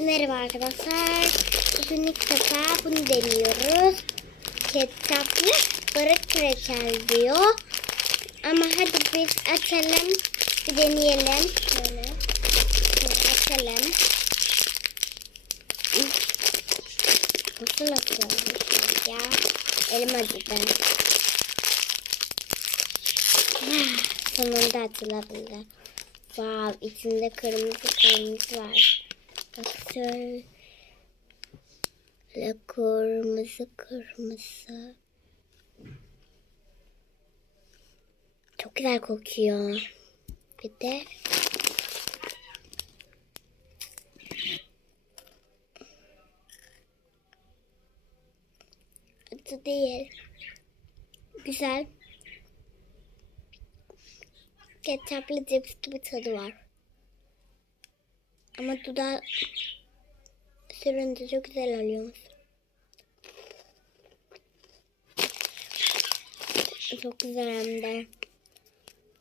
Merhaba arkadaşlar. Bugün ilk defa bunu deniyoruz. Ketçaplı barık kreçel diyor. Ama hadi biz açalım. Bir deneyelim. Şöyle. Şöyle açalım. Nasıl açıyormuş ya? Elim acıdı. Ah, Sonunda açılabildi. Wow, içinde kırmızı kırmızı var. Şöyle kırmızı kırmızı. Çok güzel kokuyor. Bir de acı değil. Güzel. Ketçaplı cips gibi tadı var. Ama dudağı sürünce çok güzel oluyormuş. Çok güzel hem de.